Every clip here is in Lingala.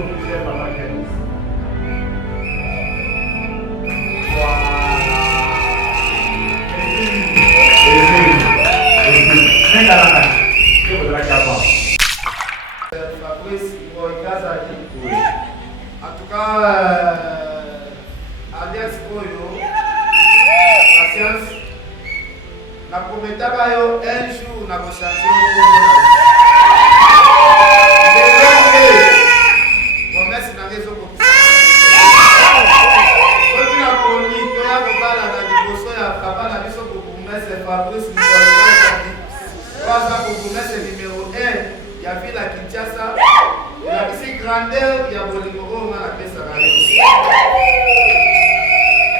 officiel Papa Kenny. Voilà. Nem galera. Eu vou dar aqui a mão. Fabrice Ngoikazaki. En tout cas, alias Koyo, patience. Na prometaba yo un jour na changer promesse na réseau ko. Quand na koni to ya ko bala na liboso ya papa na biso ko promesse Fabrice Ngoikazaki. Kwa ko promesse numéro 1 ya vila Kinshasa. La petite grandeur ya bolingo na pesa na yo.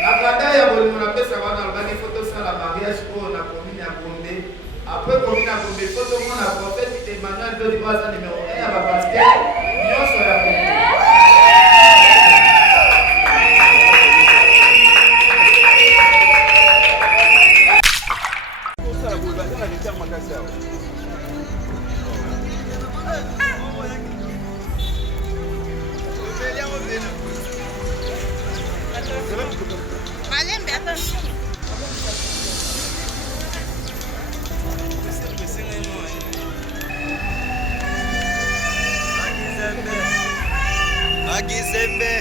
La grandeur ya bolingo na pesa wana albani photo ça la mariage ko na commune ya Gombe. Après commune ya Gombe photo mona prophète Emmanuel de Libaza numéro 1 ya ba pasteur nyonso ya Gombe. Malembe attention. Agizembe.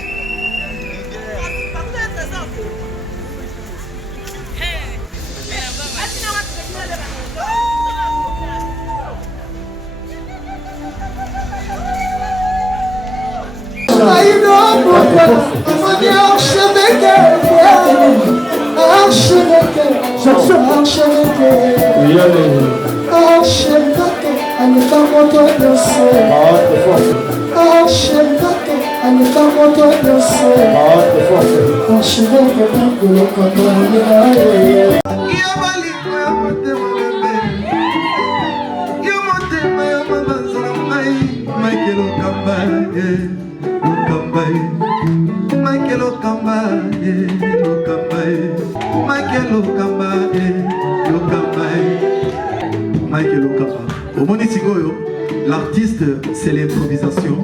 L'artiste, c'est l'improvisation.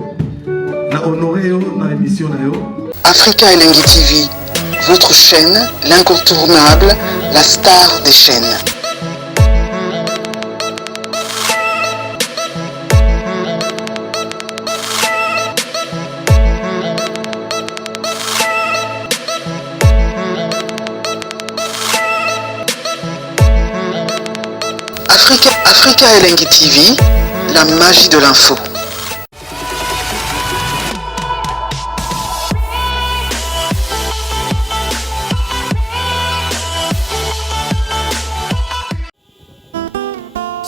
Na honoré dans l'émission. Africa Elengi TV, votre chaîne, l'incontournable, la star des chaînes. Africa Elengi TV, la magie de l'info.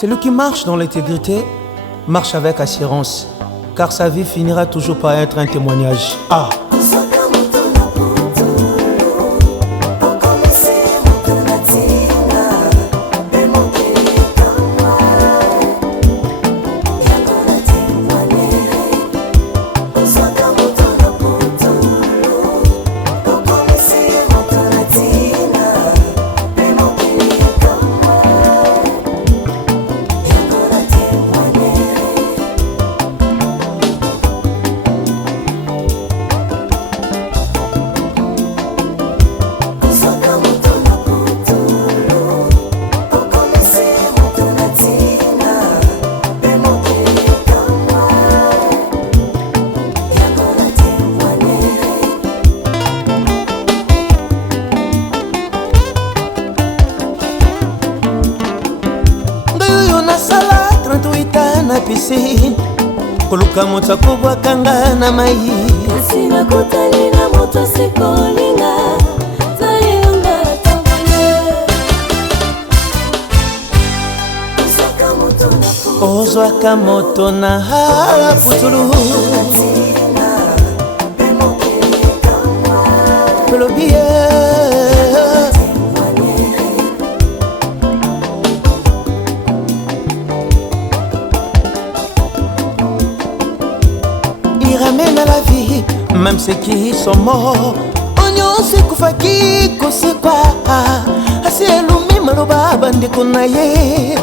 Celui qui marche dans l'intégrité marche avec assurance, car sa vie finira toujours par être un témoignage. Ah! Koluka moto akobwakanga na mai kasi nakutani na moto sikolinga zayelonga tongole ozwaka moto na putulu pelobie ramène à la vie, même ceux qui sont morts. Onyo se kufaki kosekwa asi elumi maloba bande konaye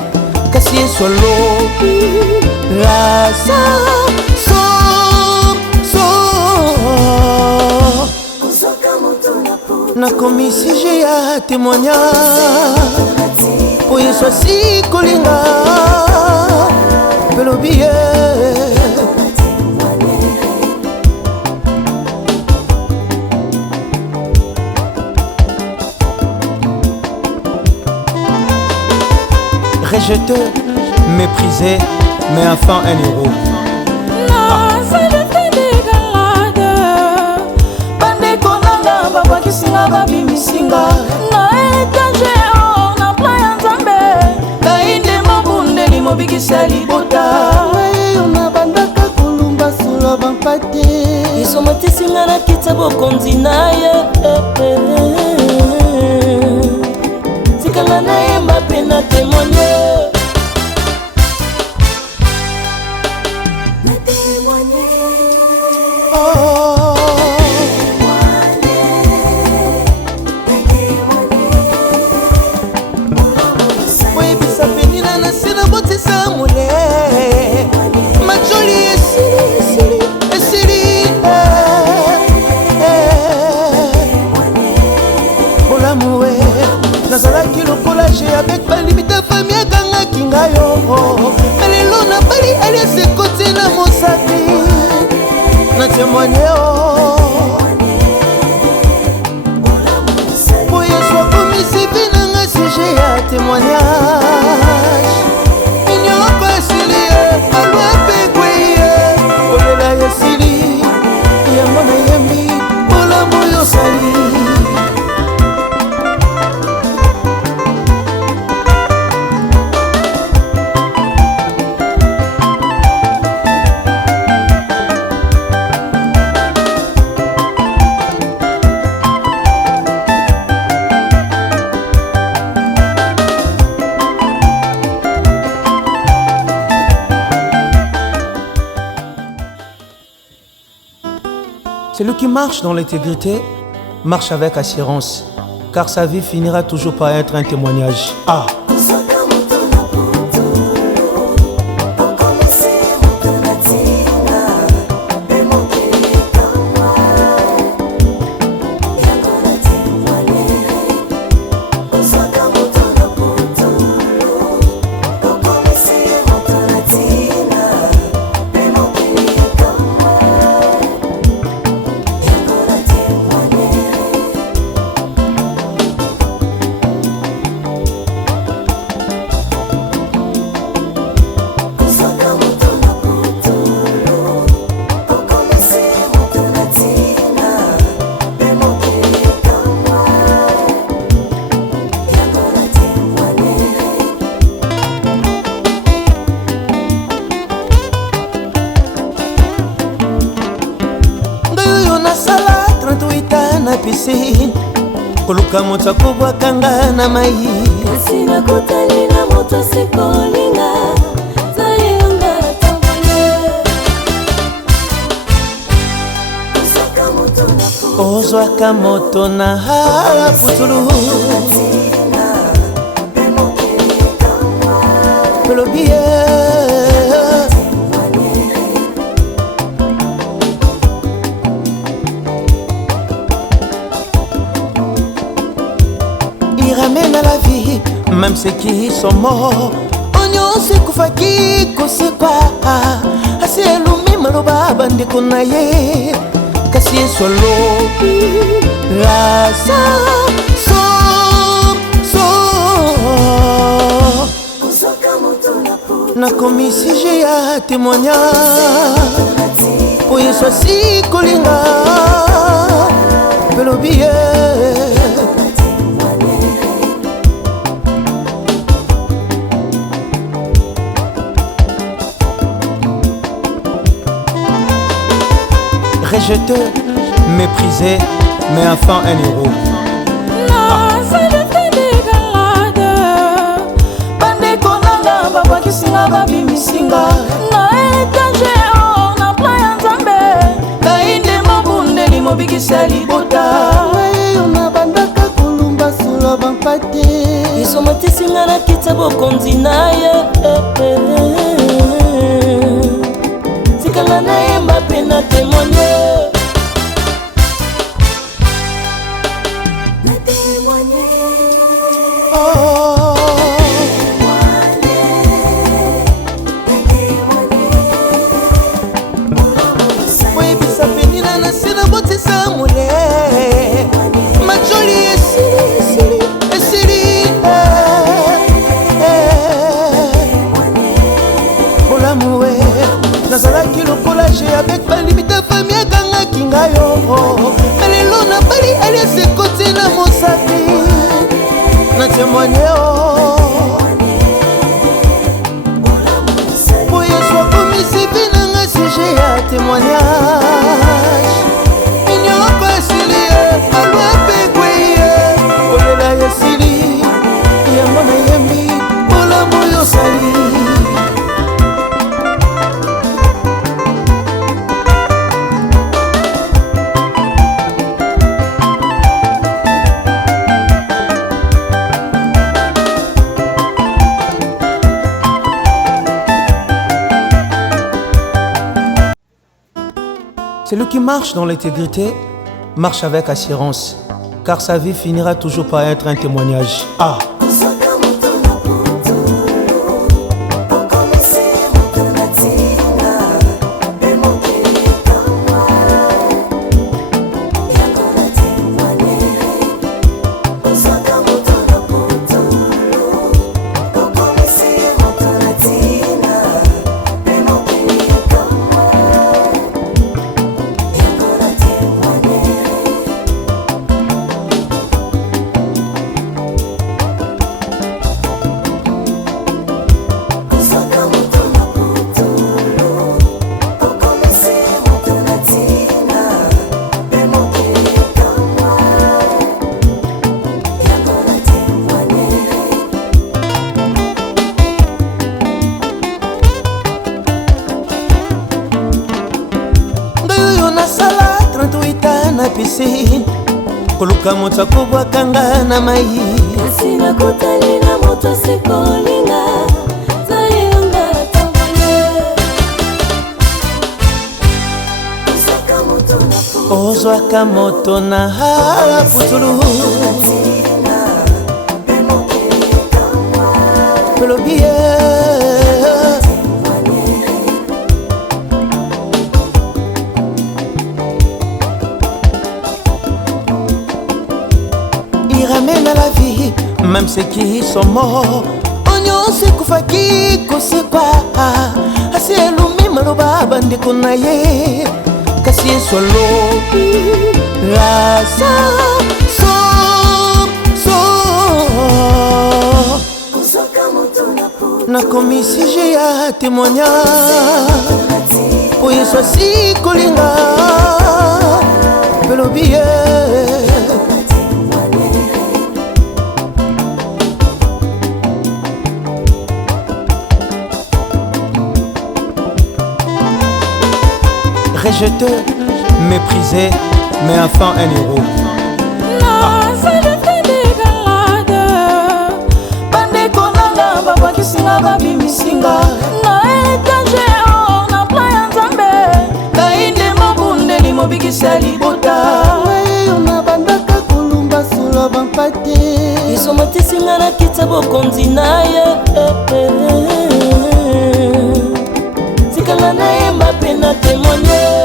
kasi solo rasa so nakomi sujet ya témoignage po yesu asikolinga pelobi ye rejeté, méprisé, mais enfin un héros. Bakisinga babimisinga na etage or na plan ya nzambe nainde mabundeli mobikisa libota yo na bandaka kolumba solo bampate isomotisinga na kita bokonzi na ye tikanga na yemba mpe na témoigne nazalaki lokola je avec balimite fami akangaki ngayo melelo na bali alias ekoti na mosapi na témoigne po yesu akomisipi nanga sujet ya témoignage inyoko esili ye alwa pekwe ye kolela yesili yango nayembi bolamu yosali. Celui qui marche dans l'intégrité marche avec assurance, car sa vie finira toujours par être un témoignage. Ah! koluka moto akobwakanga na mai kasi nakutani na moto asikolinga zalilonga tambole ozwaka moto na putulu pelobi ye ramène à la vie, même ceux qui sont morts. Onyo sekufaki kosekwa asi elumi maloba bandeko na ye kasi solo la sa so nakomi sujet ya témoignage po yesu asikolinga pelobi ye rejeté, méprisé, mais enfin un héros. Bakisinga babimisinga na etage or na plan ya nzambe nainde mabundeli mobikisa libota yo na bandaka kolumba solo bampate isomotisinga na kita bokonzi na ye tikanga na yemba mpe na témoigne botisa mule majoli esili bolamu we nazalaki lokola je avec balimita fami akangaki ngayo melelo na bali alias ekoti na mosapi na témoigne témoignage inyoko esili alwa pekweye kolela yesili yango nayembi bolamu yosali Celui qui marche dans l'intégrité marche avec assurance, car sa vie finira toujours par être un témoignage. Ah. Koluka moto akobwakanga na mai kasi nakutani na moto sikolinga zayelanga tambane ozwaka moto na putulu pelobie ramène à la vie, même ceux qui sont morts. Onyo sekufaki kosekwa asi elumi maloba bande konaye kasi solo la na komisi j'ai ya témoignage pour yeso si kolinga pelobie rejeté, méprisé, mais enfin un héros. Non, ça le fait des galades. Bande konanga, baba kisinga, babi misinga. Na etage, na playa nzambe. Na inde mabunde, limobikisa libota. Una bandaka kulumba solo bampate. Isomatisinga na kitabo konzi na ye. Sikanga na ye mbape na témoigner.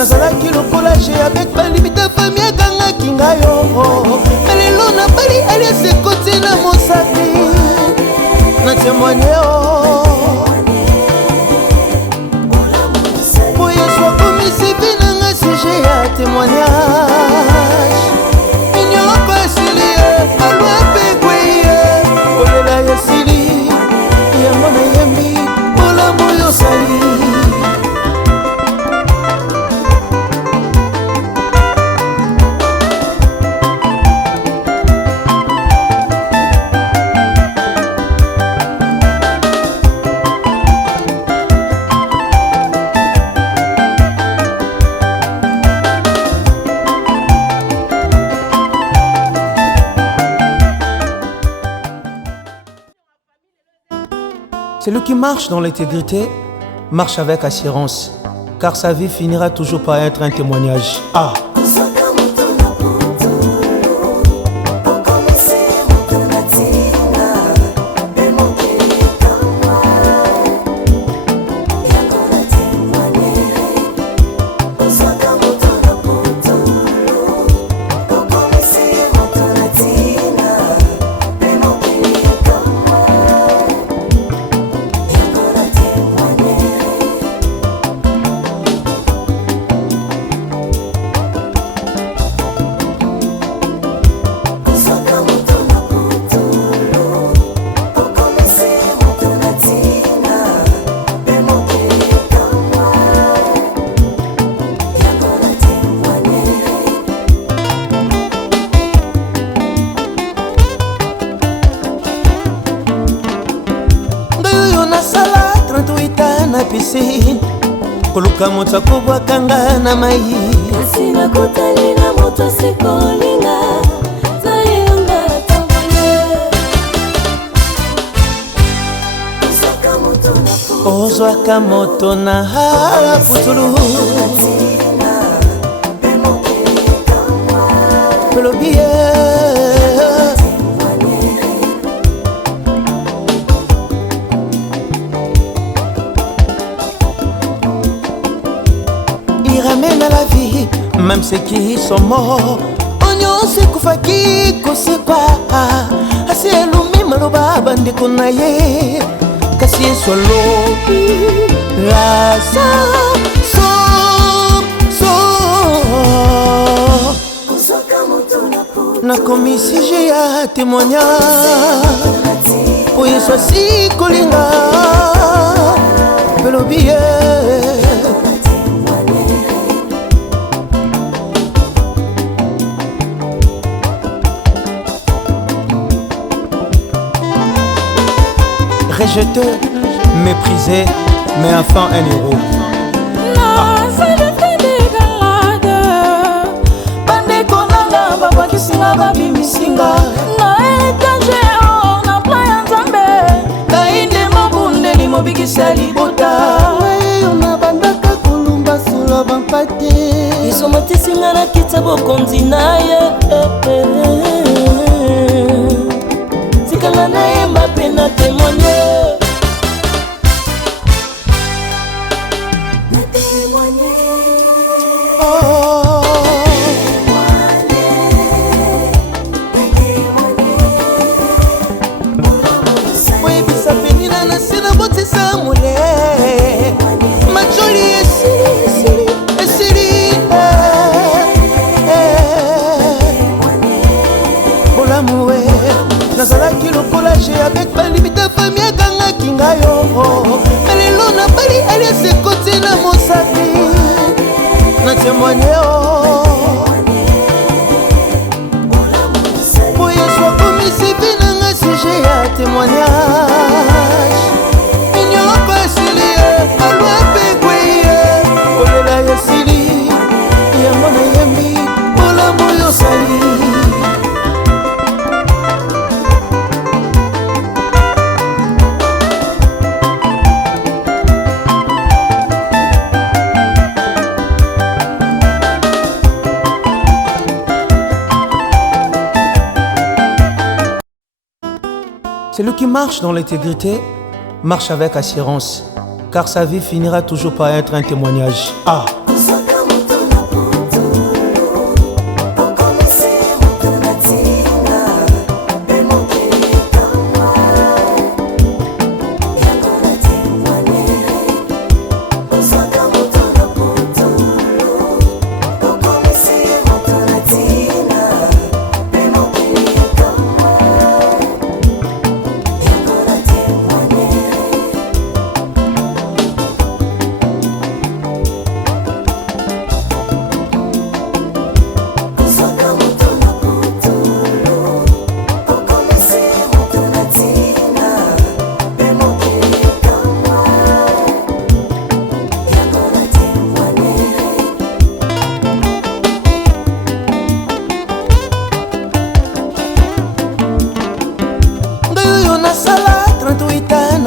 nazalaki lokola je avec balimita fami akangaki ngayo melelo na bali alias ekoti na mosapi na témoigne po yesu akomisi vi nanga sije ya témoignage inyoko esili alwa pekweye kolela yesili yango nayembi bolamu yosali Celui qui marche dans l'intégrité marche avec assurance, car sa vie finira toujours par être un témoignage. Ah. Koluka moto akobwakanga na mai kasi nakutani na moto sikolinga zayelanga tambane ozwaka moto na putulu pelobie ramène à la vie, même ceux qui sont morts. Onyo se kufaki kosekwa asi elumi maloba bande konaye kasi solo la sa na komisi j'ai ya témoignage pour yeso si kolinga pelobie rejeté, méprisé, mais enfin un héros. Ça devrait dégalade bande konanga babakisinga babimisinga na etage na plan ya nzambe kainde mabundeli mobikisa libota na bandaka kolumba solo bampate isomatesinga na kita bokonzi na ye zikanga na ye mbape na témoigner. nazalaki lokola je avec balimite famille akangaki ngayo alelo na bali alias ekoti na mosapi na témoigne po yesu akomisi vi nanga sujet ya témoignage inyoko esili ye alwa pekweye kolela yesili yango nayembi olamu yosali. Celui qui marche dans l'intégrité marche avec assurance, car sa vie finira toujours par être un témoignage. Ah.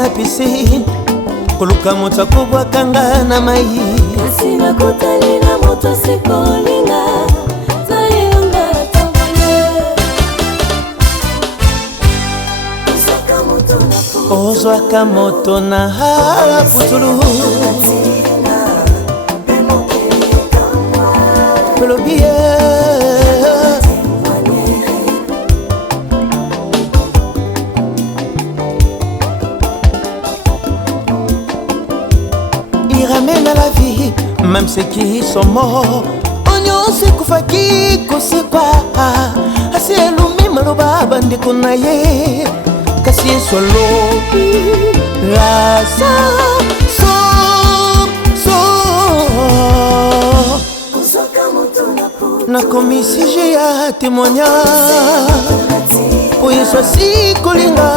na piscine koluka moto akobwakanga na mai kasi nakutani na moto sikolinga zayelanga tambole ozwaka moto na putulu pelobie il ramène à la vie même ceux qui sont morts onyonse kufaki kosekwa asi elumi maloba bandeko na ye kasi esolo rasa nakomi sujet ya témoignage po yesu asi kolinga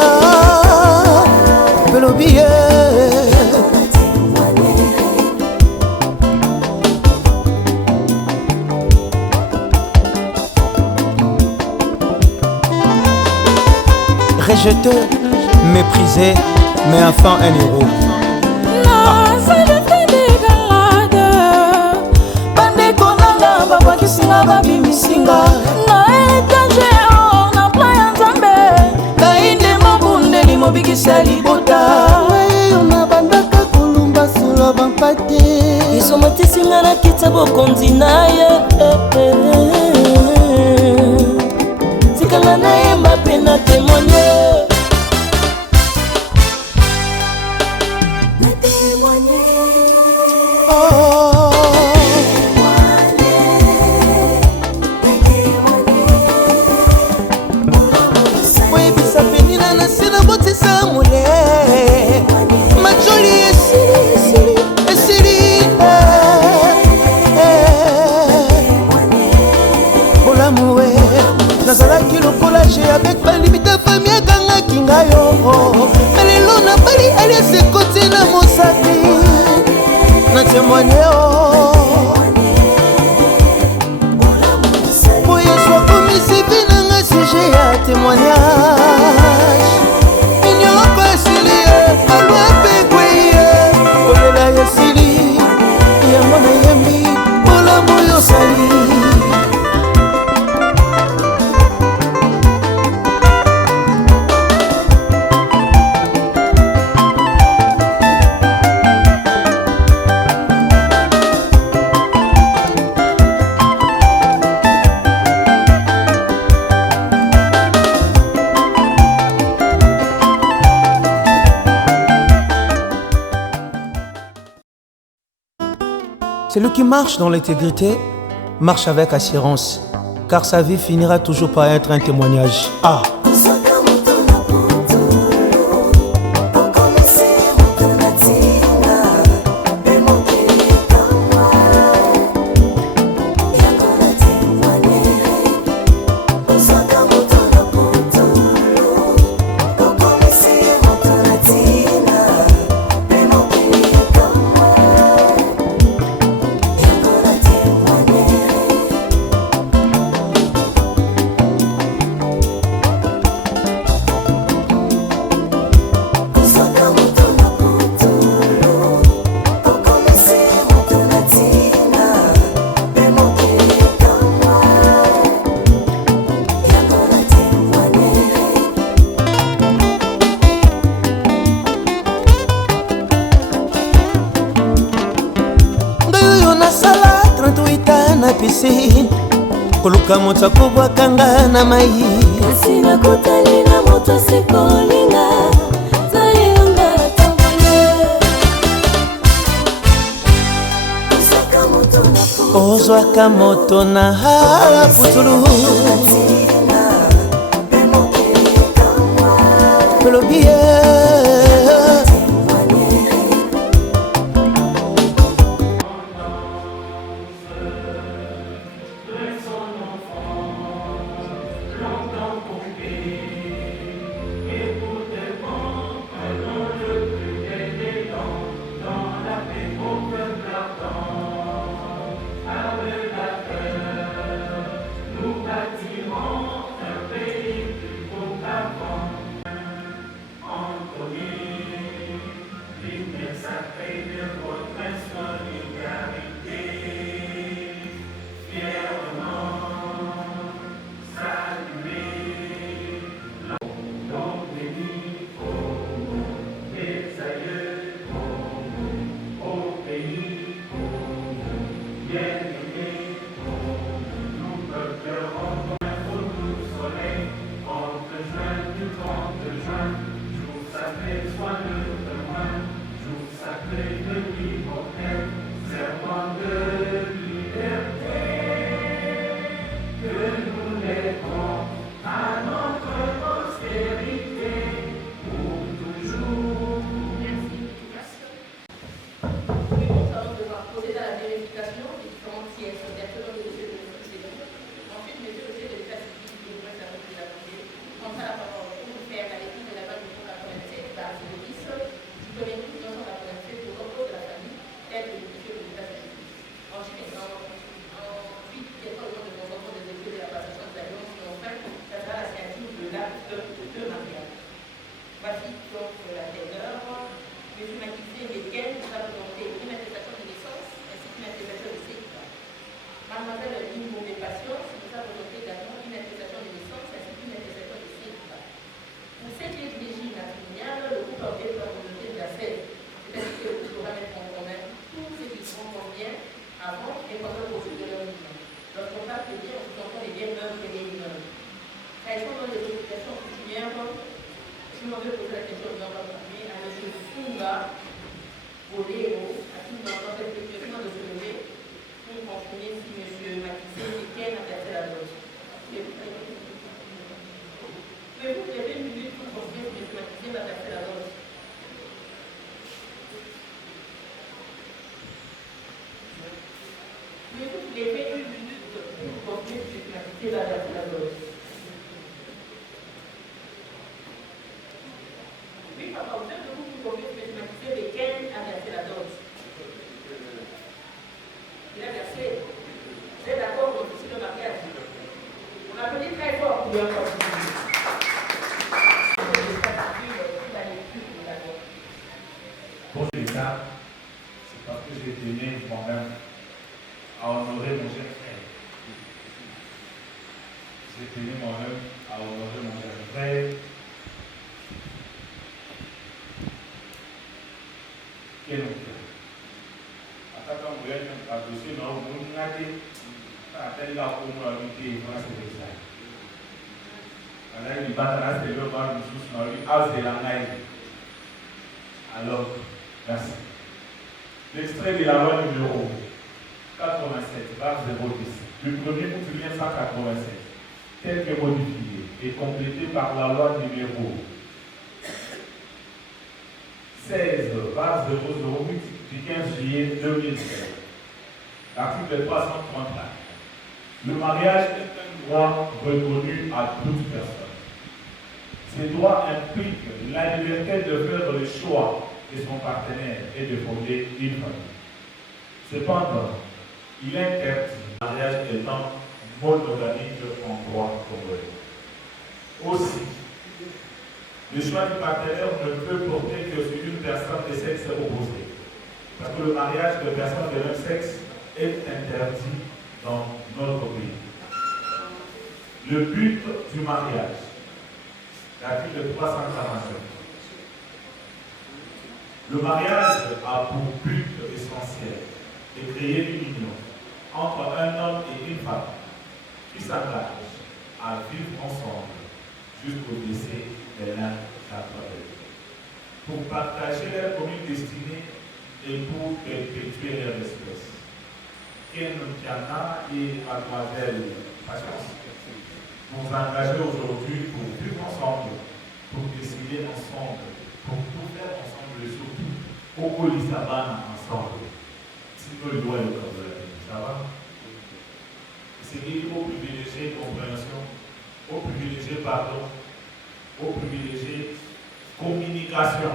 pelobie rejeté, méprisé, mais enfin un héros. Non, ça devrait dégalade. Bandeko nanga babakisinga babimisinga. Na etage na playa nzambe. Kainde mabundeli mobikisa libota. Weyo na bandaka kulumba solo bampate. Isomatisinga na kitsa bokonzi na ye. Sikanga na ye mbape na témoigner. nazalaki lokola je avec balimita famille akangaki ngayo malelo na bali alias ekoti na mosapi na témoigne po yesu akomisivi nanga sujet ya témoignage inyoko esili ye alwa pekweye kolela yesili yango nayembi bolamu yosali. Celui qui marche dans l'intégrité marche avec assurance, car sa vie finira toujours par être un témoignage. Ah! piscine koluka moto akobwakanga na mai kasi nakutani na moto sikolinga zayelanga tambole ozwaka moto na putulu pelobie moi je vais poser la question de notre famille à M. Sunga Bolero, à qui nous avons fait effectivement de se lever pour confirmer si M. Makissé et Ken a versé la dose. Pouvez-vous lever une minute pour confirmer si M. Makissé va verser la dose? Pouvez-vous lever une minute pour confirmer si M. Makissé va verser la dose? Oui, papa, vous êtes de vous pour confirmer si M. Makissé et Ken a versé la dose. Il a versé. Vous êtes d'accord pour ici le mariage? On applaudit très fort pour leur continuer. Pour l'État, c'est parce que j'ai tenu moi-même à honorer mon jeune frère. J'ai tenu moi-même à honorer mon jeune frère. Quel est quand vous êtes à dossier, non, vous n'avez pas tel la pour nous habiter, il faut la sauver ça. Alors, il va dans la cellule, on va alors, merci. L'extrait de la loi numéro 87, barre 010, du 1er août 1987, tel que modifié et complété par la loi numéro 16, barre 008, du 15 juillet 2016. L'article 330. Le mariage est un droit reconnu à toute personne. Ces droits impliquent la liberté de faire le choix de son partenaire et de fonder une famille. Cependant, il est interdit, le mariage étant monogamique en droit congolais. Aussi, le choix du partenaire ne peut porter que sur une personne de sexe opposé, parce que le mariage de personnes de même sexe est interdit dans notre pays. Le but du mariage, l'article 349. Le mariage a pour but essentiel de créer une union entre un homme et une femme qui s'engagent à vivre ensemble jusqu'au décès de l'un d'entre eux, pour partager leur commune destinée et pour perpétuer leur espèce. Ken Tiana et Mademoiselle Patience nous engager aujourd'hui pour vivre ensemble, pour décider ensemble, pour tout faire ensemble, et surtout au Colisabana ensemble. Sinon, il doit être comme ça va. C'est qu'il faut privilégier compréhension, au privilégier pardon, au privilégier communication.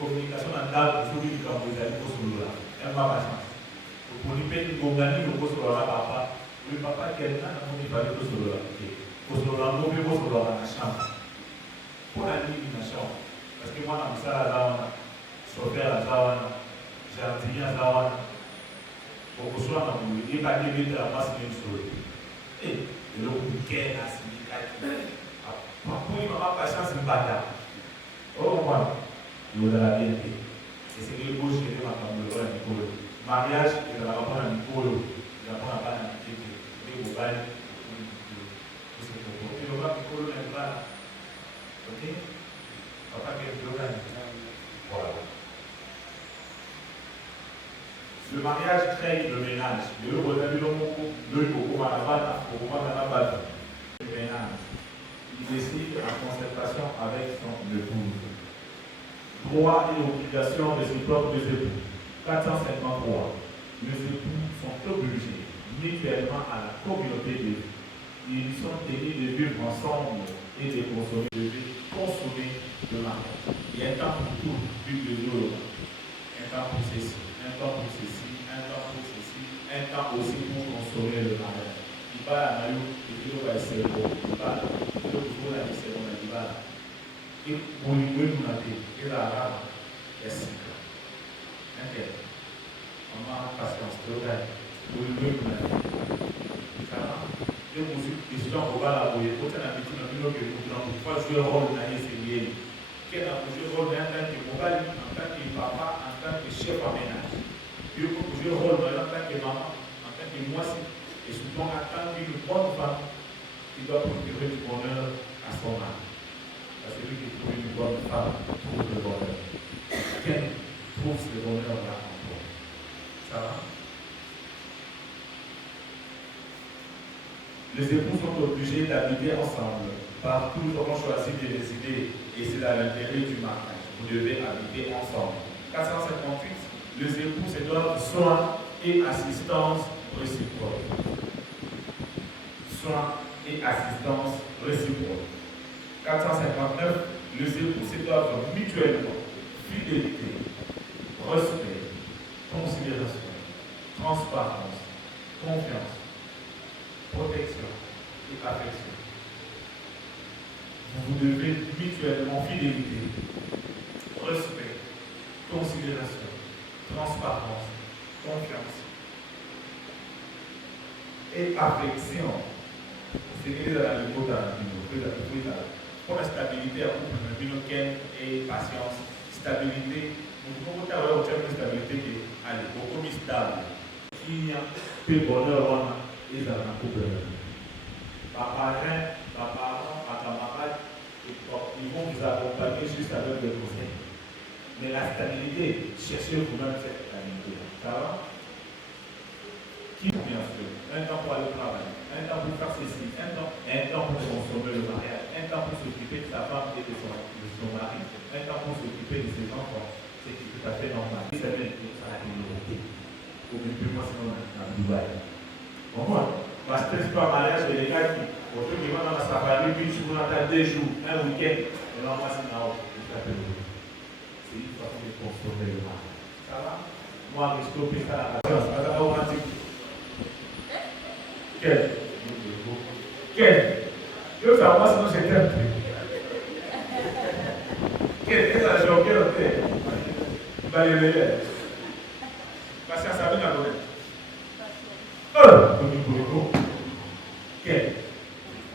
Communication dans le cadre de celui qui a posé au solo là. Elle m'a pas chance. Pour lui payer une gongani, le solo là, papa. Le papa qui est là, on ne peut pas le solo là. Au solo là, on peut le solo là dans la chambre. Pour la nuit, dans la chambre. Parce que moi, dans la zawana, chauffeur à zawana, jardinier à zawana, au soir, on peut dire pas qu'il y a la masse de solo. Et l'autre week-end, à Sindicati. Pour lui, maman, pas chance, une bataille. Oh, moi, il y a la BNP. Et c'est que le beau chéri m'a parlé de Nicolo. Mariage, il va apprendre à Nicolo. Il va apprendre à parler à Nicolo. Il va apprendre à Nicolo. Il va apprendre à Nicolo. Ok? Papa, qui est le voilà. Le mariage crée le ménage. Le ménage. Il décide en concertation avec son épouse. Droits et obligations réciproques des époux. 453. Les époux sont obligés, mutuellement à la communauté de vie. Ils sont tenus de vivre ensemble et de consommer le mariage. Il y a un temps pour tout, plus de jour. Un temps pour ceci, un temps pour ceci, un temps pour ceci, un temps aussi pour consommer le mariage. Il va à Mayou, il va à Sebo, il va à Sebo, il va à et pour lui, nous avons dit, il a arabe, il y a 5 ans. Ok. On a patience, pour lui, nous avons dit. Et vous question, on va la voir, autant d'habitude, on a dit que nous pas jouer le rôle dans les séries. Quel a joué le rôle en tant que mobile, en tant que papa, en tant que chef à ménage. Il faut jouer le rôle en tant que maman, en tant que moitié. Et souvent, en tant qu'une bonne femme, qui doit procurer du bonheur à son âme. celui qui trouve une bonne femme trouve le bonheur. Ken trouve ce bonheur-là en toi. Ça va? Les époux sont obligés d'habiter ensemble. Partout où on choisit de résider, et c'est dans l'intérêt du mariage. Vous devez habiter ensemble. 458, les époux se donnent soin et assistance réciproque. Soin et assistance réciproque. 459, les époux se doivent mutuellement fidélité, respect, considération, transparence, confiance, protection et affection. Vous devez mutuellement fidélité, respect, considération, transparence, confiance et affection. C'est que dans le mot pour la stabilité à couple, et patience, stabilité, nous pouvons avoir une stabilité qui est beaucoup stable. Il y a peu de bonheur et dans un couple. Papa, papa, camarade, ils vont vous accompagner juste avec le conseil. Mais la stabilité, cherchez vous-même cette stabilité. Ça va? Qui bien sûr? Un temps pour aller au travail, un temps pour faire ceci, un temps pour consommer le mariage, un temps pour s'occuper de sa femme et de son mari, un temps pour s'occuper de ses enfants. C'est tout à fait normal. Ça va être la minorité. Au plus moi, sinon, dans Dubaï. Au moins, parce que c'est pas un mariage, les gars qui, aujourd'hui, ils vont dans la safari, puis tu vas dans 2 jours, un week-end, et là, moi, c'est là-haut. C'est une façon de consommer le mariage. Ça va? Moi, je peux plus faire la patience. Ça va romantique. Quel? Je veux savoir sinon c'est un truc. Quel? Qu'est-ce que ça joue? Quel hôtel? Valérie. Parce que ça vient à donner. Quel?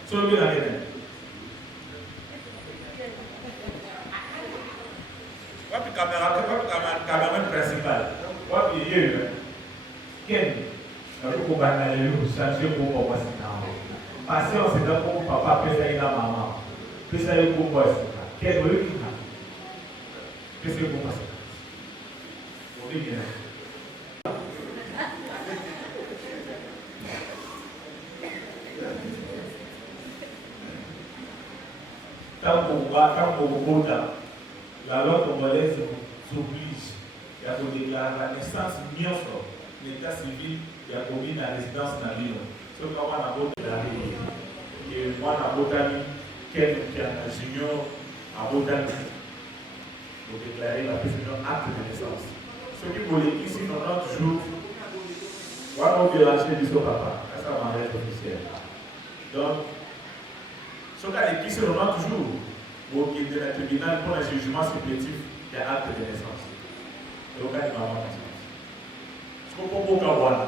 Sur le bien à l'année. Wapi caméraman principal. Wapi yeux. Quel? Pour changer pour moi, patience, c'est d'abord pour papa, puis ça y est la maman. Puis ça y est pour moi, quel est le qui a? Puis c'est pour moi. On dit bien. Quand on la loi congolaise s'oblige à déclarer la naissance mieux l'état civil il y a commis la résidence dans l'île. Ce qu'on a déclaré, et moi, à Botani, quel qui a junior à Botani, pour déclarer la précédente acte de naissance. Ce qui voulait ici, 90 jours, on va déranger du son papa, à sa mariage officiel. Donc, ce qui a écrit, c'est 90 jours, pour qu'il y ait un tribunal pour un jugement supplétif de acte de naissance. Et au cas de maman naissance. Ce qu'on peut voir,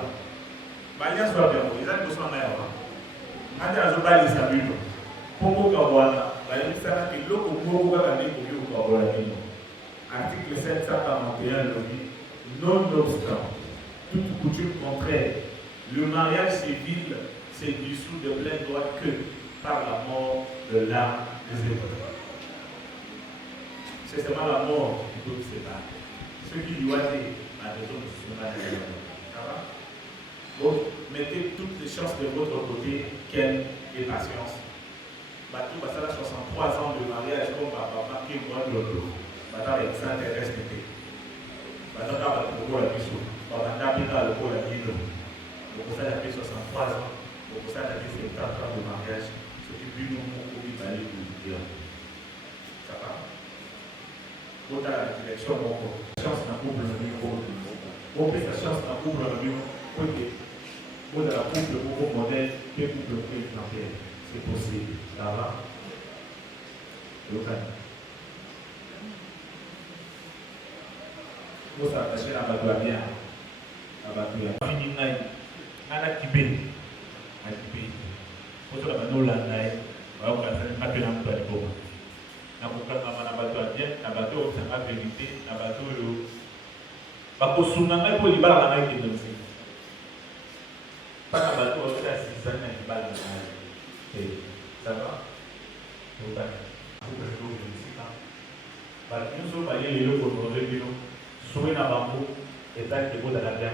Balias va bien, ils ont besoin d'un avant. Quand ils ont balayé sa bulle, pour Kawana, Balias a dit que l'eau pour Kawana est au Kawana. Article 741 le dit, nonobstant toute coutume contraire, le mariage civil s'est dissous de plein droit que par la mort de l'âme des époux. C'est seulement la mort qui peut se séparer. Ce qui lui a dit, la raison de ce mariage. Donc, mettez toutes les chances de votre côté, quelle et patience. Batou, ça a 63 ans de mariage, comme papa qui est moi de l'autre. Batou, avec ça, est respecté. Batou, il a le rôle à Bissou. Batou, il a le rôle à Bissou. Donc, ça a fait 63 ans. Donc, ça a fait 70 ans de mariage. Ce qui est plus long pour lui, aller vous dire. Ça va? Pour la direction, mon chance d'un couple, le micro. Pour que sa chance d'un couple, le micro. Pour la couple beaucoup modèle, que couple exemplaire. C'est possible. Ça va? Le cas. Pour s'attacher à la bateau bien. La bateau bien. Fini naï. Nana kibé. À kibé. Pour ça, la bateau là naï. On va faire un peu d'emploi de bois. Na kukanga na bateau bien. Na bateau, ça va vérité. Na bateau, le. Bakosunanga pour libérer la naï qui est dans le pas la bateau, on a 6 ans qui parle de ça va? Nous sommes allés les pour nous réunir. Souvenez à Bambou et tant que vous allez bien.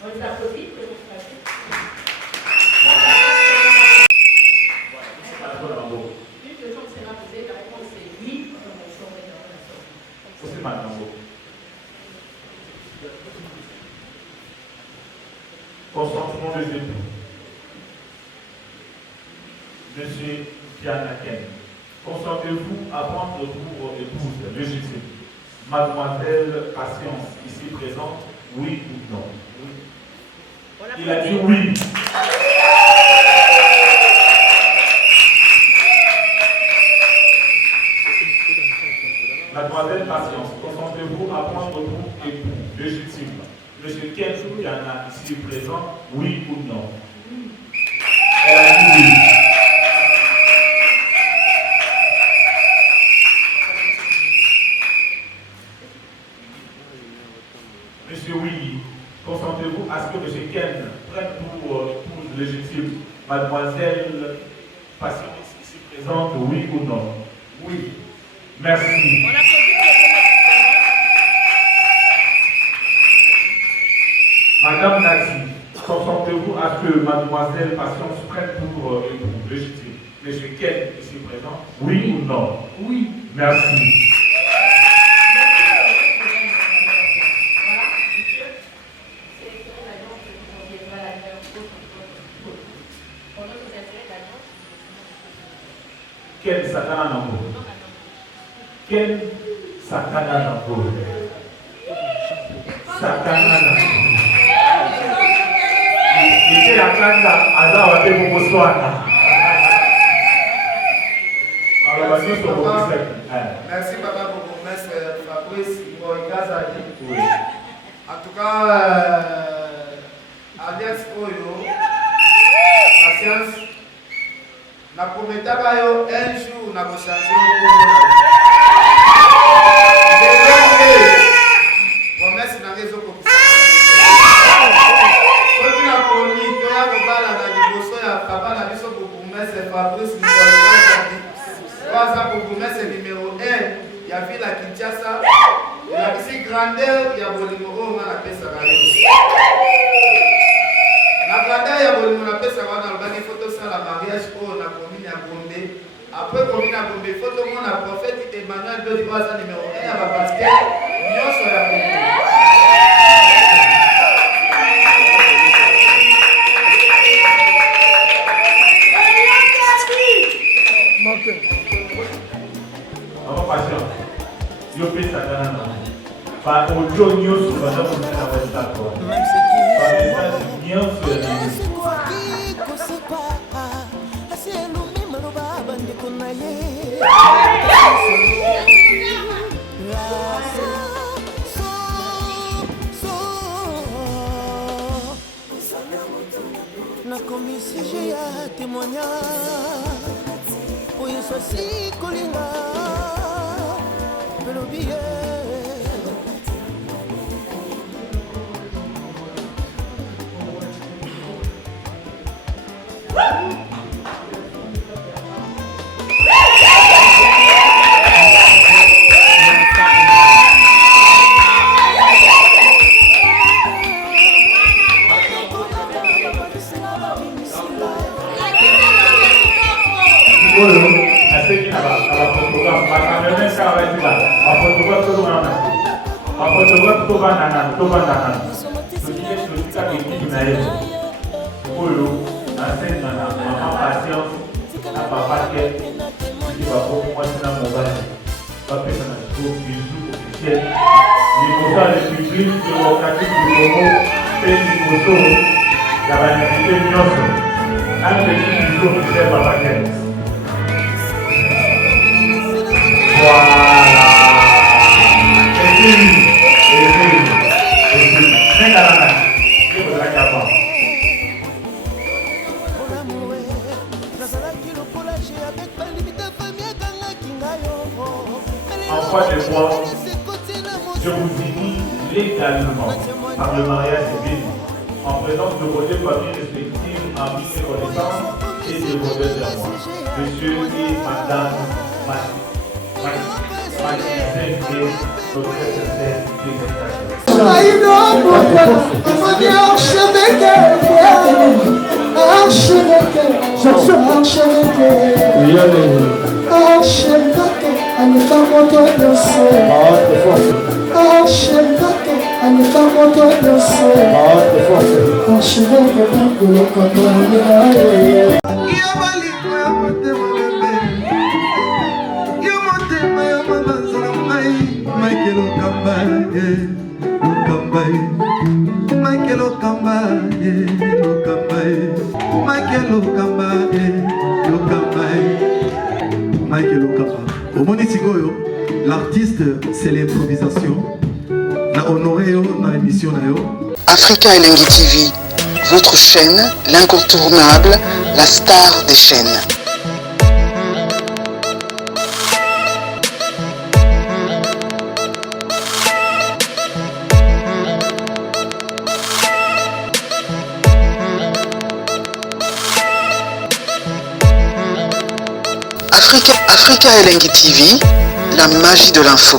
On les applaudit, que vous fassiez. Une question que Sénat posée, la réponse est oui, dans la motion d'interpellation. C'est maintenant. Consentement des époux. Monsieur Pianaken, consentez-vous à prendre pour épouse légitime Mademoiselle Patience, ici présente, oui ou non? Il a dit oui. Mademoiselle Patience, consentez-vous à prendre pour époux légitime Monsieur Ken Piana, ici présent, oui ou non? Elle a dit oui. Monsieur Willy, consentez-vous à ce que M. Ken prenne pour épouse légitime Mademoiselle Patience ici présente, oui ou non? Oui. Merci. Madame Nati, consentez-vous à ce que Mademoiselle Patience prenne pour épouse légitime M. Ken ici présent, oui ou non? Oui. Merci. Quel Sakana Nambo? Quel Sakana Nambo? Sakana Nambo. Il était à Kanda, à Zawate Bokoswana. Merci papa pour maître Fabrice Gazadi. En tout cas, Alliance Oyo, Patience. Na prometaka yo un jour na changer au promesse na réseau comme ça. Quand na poli to ya kobala na liboso ya papa na biso pour promesse Fabrice Gazadi. Kwa pour promesse numéro 1 ya ville à Kinshasa. La bisi grandeur ya bolingo o na pesa ka yo. La grandeur ya bolingo na pesa ka na lobaki photo ça la mariage o na commune ya Gombe. Après commune ya Gombe photo mon na prophète Emmanuel de Divoisa numéro 1 ya ba pasteur nyonso ya Gombe. Avant patient, yo pesa kana na. Pas audio nyonso ba na ko na ba d'accord. Même ce qui Pas message nyonso ya. Na komisi j'ai à témoignage pour ça si kolinga pelobier En foi de foi, je vous unis légalement par le mariage civil en présence de vos deux familles respectives, amis et connaissances, et se revêt vers moi. Monsieur et Madame Maïsé et notre très sincère félicitation. L'artiste, c'est l'improvisation. Na honoré dans l'émission. Africa Elengi TV, votre chaîne, l'incontournable, la star des chaînes. Africa Elengi TV, la magie de l'info.